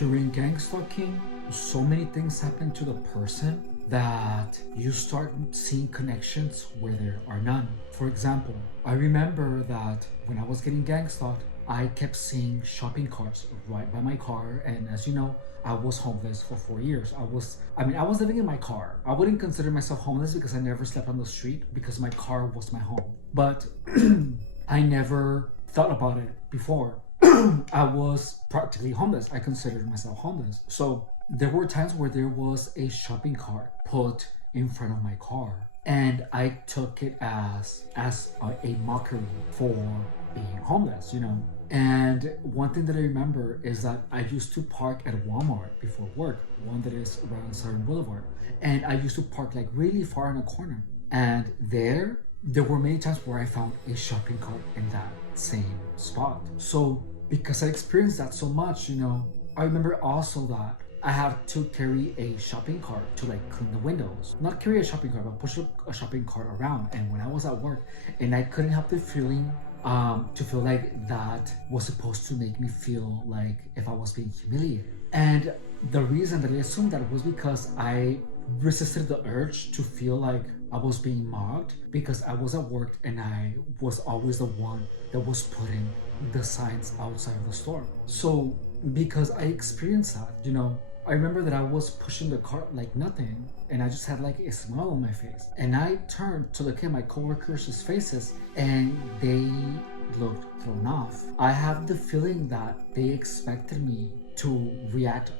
during gang stalking, so many things happen to the person that you start seeing connections where there are none. For example, I remember that when I was getting gang stalked, I kept seeing shopping carts right by my car, and as you know, I was homeless for 4 years. I was living in my car. I wouldn't consider myself homeless because I never slept on the street because my car was my home. But I never thought about it before. I was practically homeless. I considered myself homeless. So there were times where there was a shopping cart put in front of my car, and I took it as a mockery for being homeless, And one thing that I remember is that I used to park at Walmart before work, one that is around Southern Boulevard, and I used to park like really far in a corner. And there were many times where I found a shopping cart in that same spot. So because I experienced that so much, I remember also that I had to carry a shopping cart to like clean the windows. Not carry a shopping cart, but push a shopping cart around. And when I was at work, and I couldn't help the feeling to feel like that was supposed to make me feel like if I was being humiliated. And the reason that I assumed that was because I resisted the urge to feel like I was being mocked because I was at work and I was always the one that was putting the signs outside of the store. So because I experienced that, I remember that I was pushing the cart like nothing, and I just had like a smile on my face. And I turned to look at my coworkers' faces, and they looked thrown off. I have the feeling that they expected me to react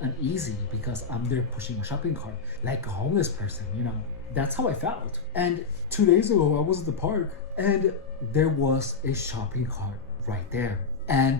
uneasy because I'm there pushing a shopping cart like a homeless person, That's how I felt. And 2 days ago, I was at the park, and there was a shopping cart right there. And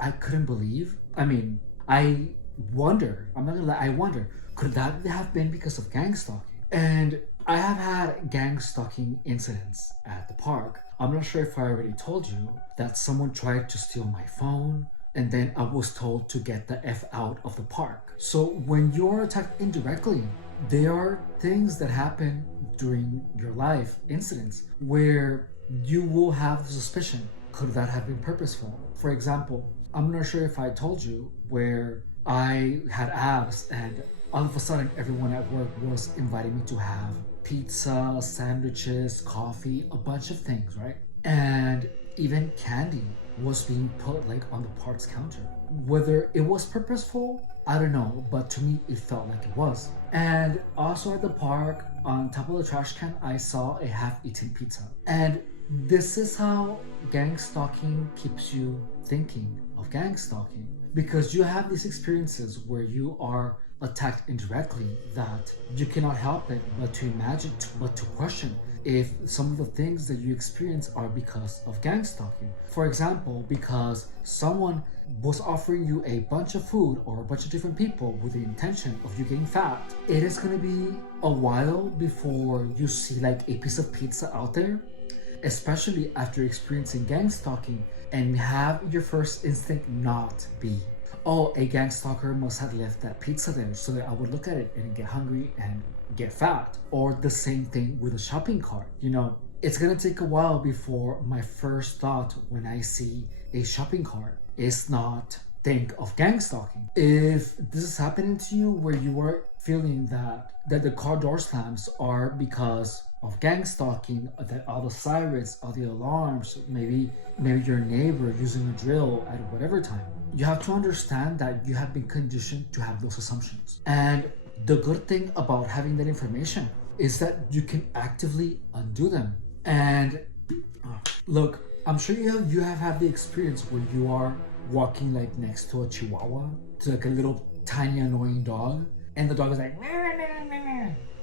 I couldn't believe. I wonder, I'm not gonna lie, I wonder, could that have been because of gang stalking? And I have had gang stalking incidents at the park. I'm not sure if I already told you that someone tried to steal my phone, and then I was told to get the F out of the park. So when you're attacked indirectly, there are things that happen during your life, incidents, where you will have suspicion. Could that have been purposeful? For example, I'm not sure if I told you where I had abs and all of a sudden everyone at work was inviting me to have pizza, sandwiches, coffee, a bunch of things, right? And even candy was being put like on the park's counter. Whether it was purposeful, I don't know, but to me it felt like it was. And also at the park, on top of the trash can, I saw a half-eaten pizza. And this is how gang stalking keeps you thinking of gang stalking, because you have these experiences where you are attacked indirectly that you cannot help it but to imagine, but to question if some of the things that you experience are because of gang stalking. For example, because someone was offering you a bunch of food or a bunch of different people with the intention of you getting fat. It is going to be a while before you see like a piece of pizza out there, especially after experiencing gang stalking, and have your first instinct not be, oh, a gang stalker must have left that pizza there so that I would look at it and get hungry and get fat. Or the same thing with a shopping cart. It's gonna take a while before my first thought when I see a shopping cart is not think of gang stalking. If this is happening to you where you are feeling that the car door slams are because of gang stalking, that all the sirens, all the alarms, maybe your neighbor using a drill at whatever time, you have to understand that you have been conditioned to have those assumptions. And the good thing about having that information is that you can actively undo them. And look, I'm sure you have had the experience where you are walking like next to a chihuahua, to like a little tiny annoying dog, and the dog is like,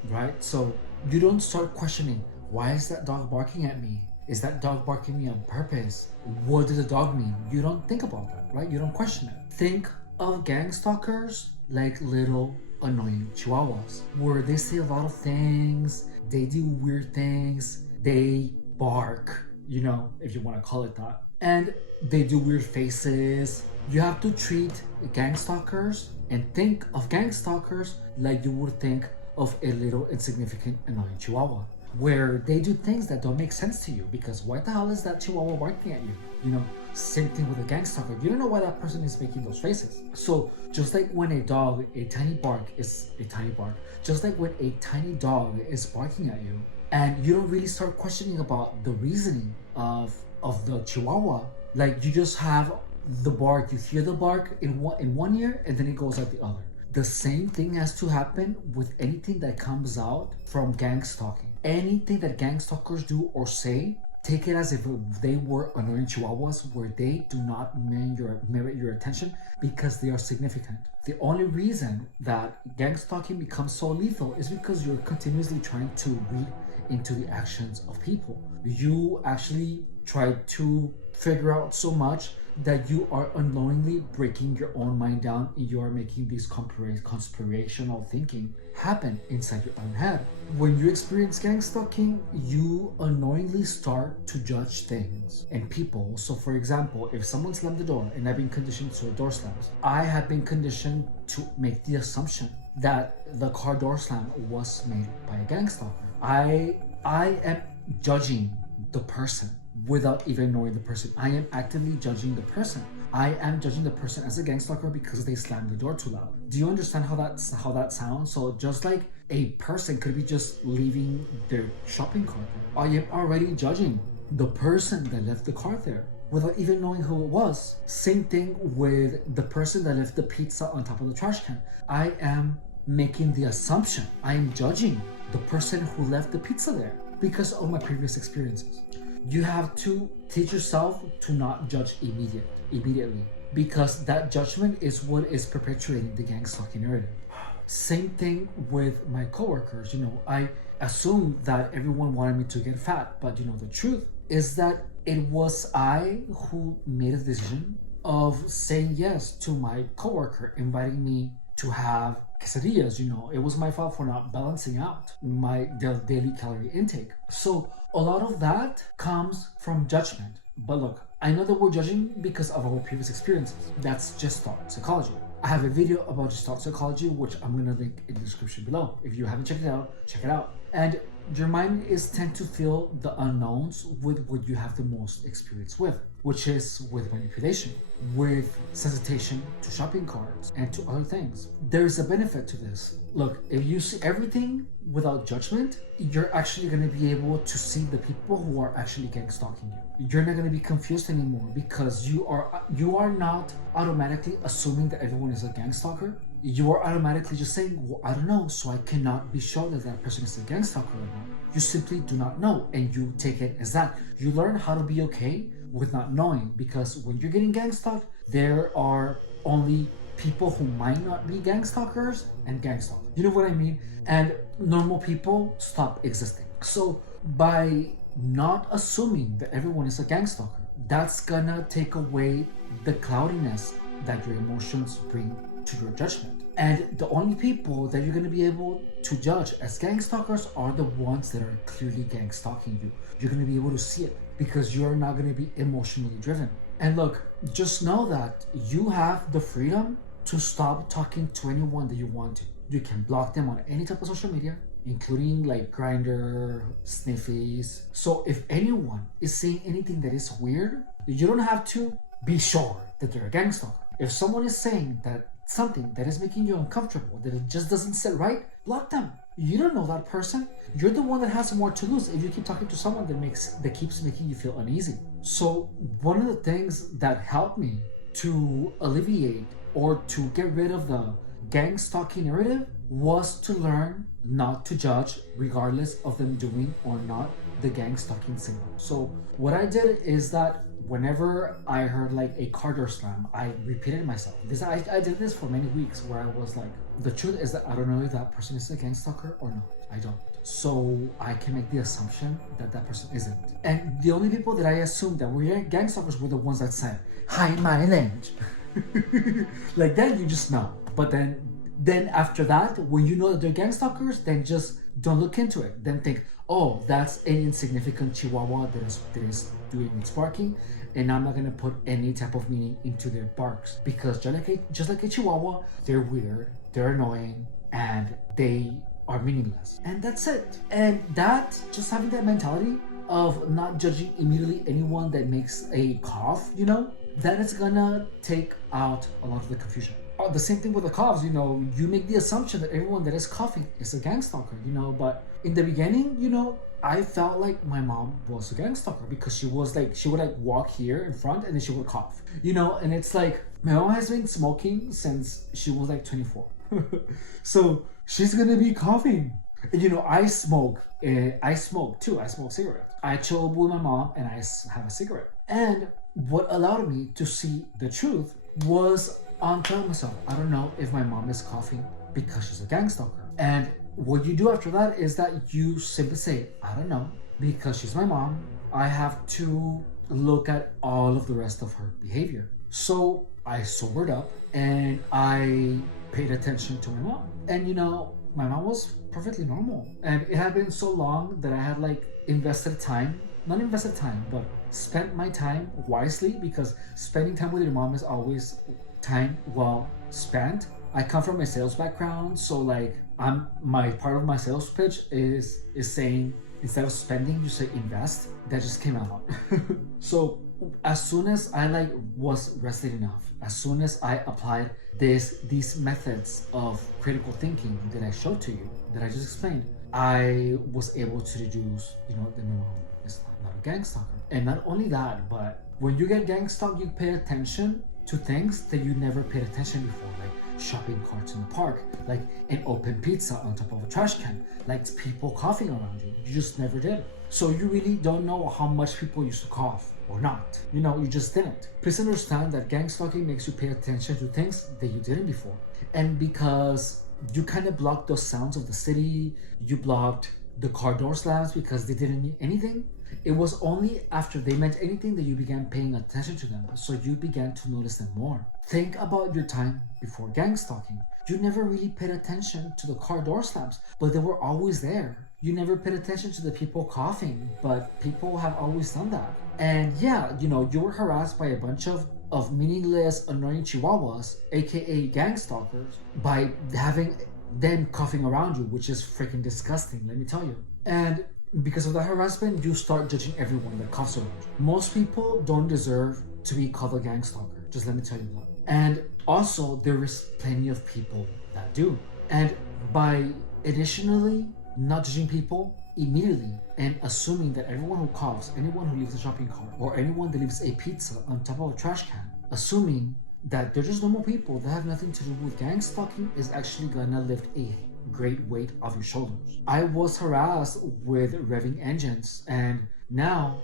right? So you don't start questioning, why is that dog barking at me? Is that dog barking me on purpose? What did the dog mean? You don't think about that, right? You don't question it. Think of gang stalkers like little annoying chihuahuas, where they say a lot of things, they do weird things, they bark, if you want to call it that, and they do weird faces. You have to treat gang stalkers and think of gang stalkers like you would think of a little insignificant annoying chihuahua. where they do things that don't make sense to you, because why the hell is that chihuahua barking at you? You know, same thing with a gang stalker. You don't know why that person is making those faces. So just like when a dog, a tiny bark is a tiny bark, just like when a tiny dog is barking at you, and you don't really start questioning about the reasoning of the chihuahua, like you just have the bark, you hear the bark in one ear and then it goes out the other. The same thing has to happen with anything that comes out from gang stalking. Anything that gang stalkers do or say, take it as if they were annoying chihuahuas where they do not merit your attention because they are significant. The only reason that gang stalking becomes so lethal is because you're continuously trying to read into the actions of people. You actually try to figure out so much that you are unknowingly breaking your own mind down, and you are making these conspirational thinking happen inside your own head. When you experience gang stalking, you unknowingly start to judge things and people. So for example, if someone slammed the door, and I've been conditioned to door slams, I have been conditioned to make the assumption that the car door slam was made by a gang stalker. I am judging the person without even knowing the person. I am actively judging the person. I am judging the person as a gang stalker because they slammed the door too loud. Do you understand how that sounds? So just like a person could be just leaving their shopping cart there, I am already judging the person that left the cart there without even knowing who it was. Same thing with the person that left the pizza on top of the trash can. I am making the assumption. I am judging the person who left the pizza there because of my previous experiences. You have to teach yourself to not judge immediately, because that judgment is what is perpetuating the gang stalking narrative. Same thing with my coworkers. I assumed that everyone wanted me to get fat, but the truth is that it was I who made a decision of saying yes to my coworker inviting me to have quesadillas. It was my fault for not balancing out my daily calorie intake. So a lot of that comes from judgment. But look, I know that we're judging because of our previous experiences. That's Gestalt psychology. I have a video about Gestalt psychology, which I'm going to link in the description below. If you haven't checked it out, check it out. And your mind is tend to fill the unknowns with what you have the most experience with, which is with manipulation, with sensitization to shopping carts, and to other things. There is a benefit to this. Look, if you see everything without judgment, you're actually going to be able to see the people who are actually gang stalking you. You're not going to be confused anymore because you are not automatically assuming that everyone is a gang stalker. You are automatically just saying, well, I don't know, so I cannot be sure that that person is a gang stalker or not. You simply do not know, and you take it as that. You learn how to be okay with not knowing, because when you're getting gang stalked, there are only people who might not be gang stalkers and gang stalkers. You know what I mean? And normal people stop existing. So by not assuming that everyone is a gang stalker, that's gonna take away the cloudiness that your emotions bring to your judgment. And the only people that you're going to be able to judge as gang stalkers are the ones that are clearly gang stalking you. You're going to be able to see it because you're not going to be emotionally driven. And look, just know that you have the freedom to stop talking to anyone that you want to. You can block them on any type of social media, including like Grindr, Sniffies. So if anyone is saying anything that is weird, you don't have to be sure that they're a gang stalker. If someone is saying that something that is making you uncomfortable, that it just doesn't sit right, block them. You don't know that person. You're the one that has more to lose if you keep talking to someone that keeps making you feel uneasy. So one of the things that helped me to alleviate or to get rid of the gang stalking narrative was to learn not to judge, regardless of them doing or not the gang stalking signal. So what I did is that whenever I heard like a car door slam, I repeated myself. I did this for many weeks where I was like, the truth is that I don't know if that person is a gang stalker or not. I don't. So I can make the assumption that that person isn't. And the only people that I assumed that were gang stalkers were the ones that said, "Hi, my language." Like then you just know. But then after that, when you know that they're gang stalkers, then just don't look into it. Then think, oh, that's an insignificant chihuahua that is doing its barking, and I'm not gonna put any type of meaning into their barks because just like a chihuahua, they're weird, they're annoying, and they are meaningless. And that's it. And that, just having that mentality of not judging immediately anyone that makes a cough, that is gonna take out a lot of the confusion. The same thing with the coughs, you make the assumption that everyone that is coughing is a gang stalker, but in the beginning, I felt like my mom was a gang stalker because she would like walk here in front and then she would cough, and it's like, my mom has been smoking since she was like 24. So she's gonna be coughing. And I smoke too. I smoke cigarettes. I chill with my mom and I have a cigarette. And what allowed me to see the truth was I'm telling myself, I don't know if my mom is coughing because she's a gang stalker. And what you do after that is that you simply say, I don't know, because she's my mom, I have to look at all of the rest of her behavior. So I sobered up and I paid attention to my mom. And my mom was perfectly normal. And it had been so long that I had but spent my time wisely, because spending time with your mom is always time well spent. I come from a sales background, so my part of my sales pitch is saying, instead of spending, you say invest. That just came out. So as soon as I was rested enough, as soon as I applied these methods of critical thinking that I showed to you, that I just explained, I was able to deduce, that my mom is not a gang stalker. And not only that, but when you get gang stalked, you pay attention to things that you never paid attention before, like shopping carts in the park, like an open pizza on top of a trash can, like people coughing around you. You just never did. So you really don't know how much people used to cough or not. You just didn't. Please understand that gang stalking makes you pay attention to things that you didn't before. And because you kind of blocked those sounds of the city, you blocked the car door slams because they didn't mean anything. It was only after they meant anything that you began paying attention to them, so you began to notice them more. Think about your time before gang stalking. You never really paid attention to the car door slams, but they were always there. You never paid attention to the people coughing, but people have always done that. And yeah, you were harassed by a bunch of meaningless, annoying chihuahuas, aka gang stalkers, by having them coughing around you, which is freaking disgusting, let me tell you. And because of that harassment, you start judging everyone that coughs around you. Most people don't deserve to be called a gang stalker, just let me tell you that. And also, there is plenty of people that do. And by additionally not judging people immediately and assuming that everyone who coughs, anyone who leaves a shopping cart, or anyone that leaves a pizza on top of a trash can, assuming that they're just normal people that have nothing to do with gang stalking, is actually gonna lift a great weight off your shoulders. I was harassed with revving engines, and now,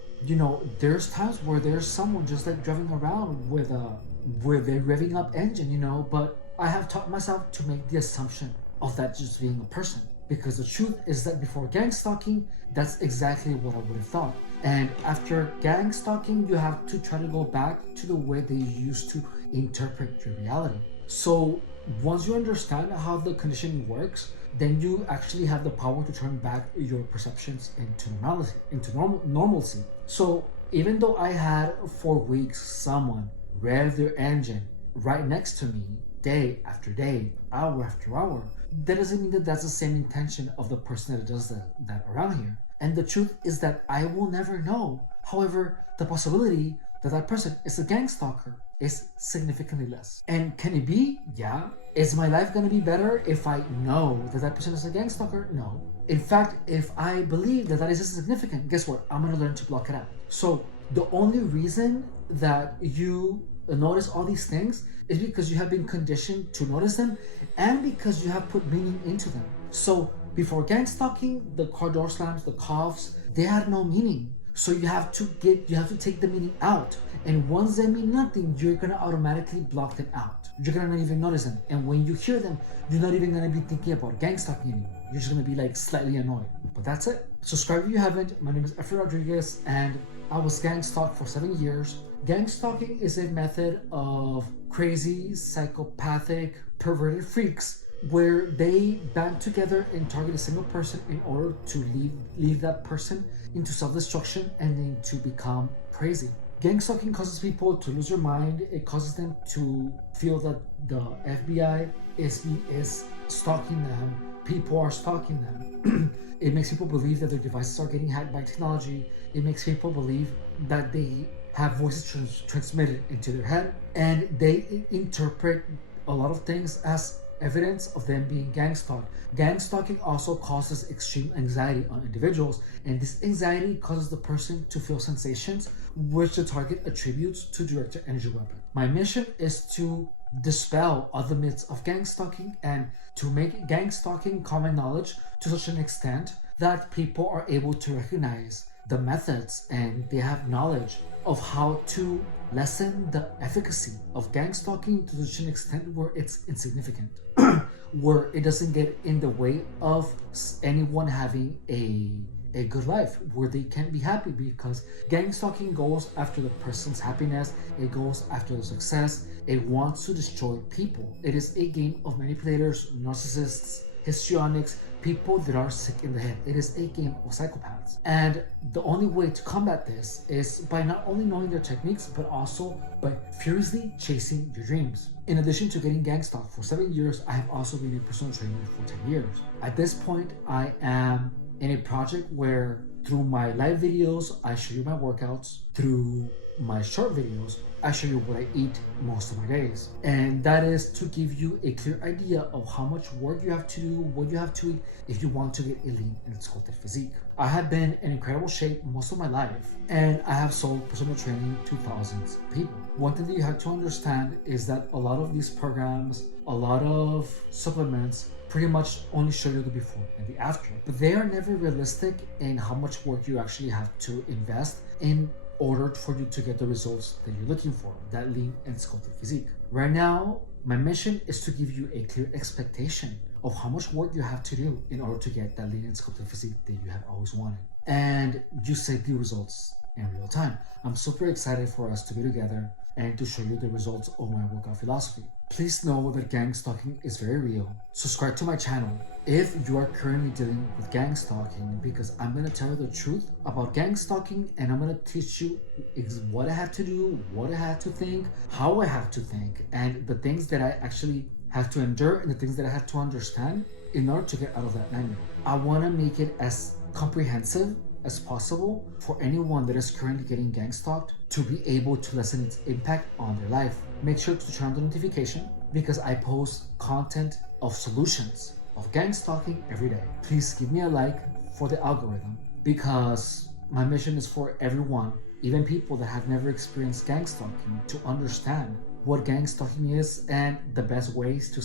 there's times where there's someone just driving around with a revving up engine, but I have taught myself to make the assumption of that just being a person. Because the truth is that before gang stalking, that's exactly what I would have thought. And after gang stalking, you have to try to go back to the way they used to interpret your reality. So once you understand how the conditioning works, then you actually have the power to turn back your perceptions into normalcy. So even though I had for weeks someone rev their engine right next to me, day after day, hour after hour, that doesn't mean that that's the same intention of the person that does that around here. And the truth is that I will never know. However, the possibility that that person is a gang stalker is significantly less. And can it be? Yeah. Is my life gonna be better if I know that that person is a gang stalker? No. In fact, if I believe that is insignificant, guess what? I'm gonna learn to block it out. So the only reason that you notice all these things is because you have been conditioned to notice them, and because you have put meaning into them. So before gang stalking, the car door slams, the coughs, they had no meaning. So you have to take the meaning out. And once they mean nothing, you're gonna automatically block them out. You're gonna not even notice them. And when you hear them, you're not even gonna be thinking about gang stalking anymore. You're just gonna be slightly annoyed. But that's it. Subscribe if you haven't. My name is Efrain Rodriguez, and I was gang stalked for 7 years. Gang stalking is a method of crazy, psychopathic, perverted freaks where they band together and target a single person in order to lead that person into self-destruction and then to become crazy. Gang stalking causes people to lose their mind. It causes them to feel that the FBI is stalking them people are stalking them. It makes people believe that their devices are getting hacked by technology. It makes people believe that they have voices transmitted into their head, and they interpret a lot of things as evidence of them being gang stalked. Gang stalking also causes extreme anxiety on individuals, and this anxiety causes the person to feel sensations which the target attributes to directed energy weapon. My mission is to dispel other myths of gang stalking and to make gang stalking common knowledge to such an extent that people are able to recognize the methods and they have knowledge of how to lessen the efficacy of gang stalking to such an extent where it's insignificant, where it doesn't get in the way of anyone having a good life, where they can be happy, because gang stalking goes after the person's happiness, it goes after the success, it wants to destroy people. It is a game of manipulators, narcissists, histrionics, people that are sick in the head. It is a game of psychopaths. And the only way to combat this is by not only knowing their techniques, but also by furiously chasing your dreams. In addition to getting gang stalked for 7 years, I have also been a personal trainer for 10 years. At this point, I am in a project where through my live videos, I show you my workouts. Through my short videos, I show you what I eat most of my days. And that is to give you a clear idea of how much work you have to do, what you have to eat if you want to get a lean and sculpted physique. I have been in incredible shape most of my life, and I have sold personal training to thousands of people. One thing that you have to understand is that a lot of these programs, a lot of supplements, pretty much only show you the before and the after, but they are never realistic in how much work you actually have to invest in order for you to get the results that you're looking for, that lean and sculpted physique. Right now, my mission is to give you a clear expectation of how much work you have to do in order to get that lean and sculpted physique that you have always wanted. And you see the results in real time. I'm super excited for us to be together and to show you the results of my workout philosophy. Please know that gang stalking is very real. Subscribe to my channel if you are currently dealing with gang stalking, because I'm going to tell you the truth about gang stalking, and I'm going to teach you what I have to do, what I have to think, how I have to think, and the things that I actually have to endure and the things that I have to understand in order to get out of that nightmare. I want to make it as comprehensive as possible for anyone that is currently getting gang stalked to be able to lessen its impact on their life. Make sure to turn on the notification, because I post content of solutions of gang stalking every day. Please give me a like for the algorithm, because my mission is for everyone, even people that have never experienced gang stalking, to understand what gang stalking is and the best ways to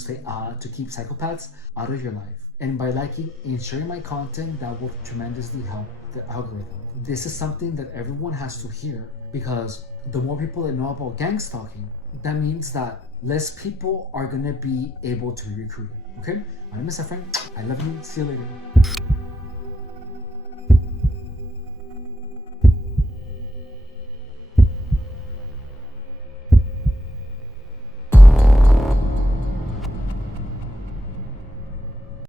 keep psychopaths out of your life. And by liking and sharing my content, that will tremendously help the algorithm. This is something that everyone has to hear, because the more people that know about gang stalking, that means that less people are gonna be able to be recruited. Okay? My name is Efren. I love you. See you later.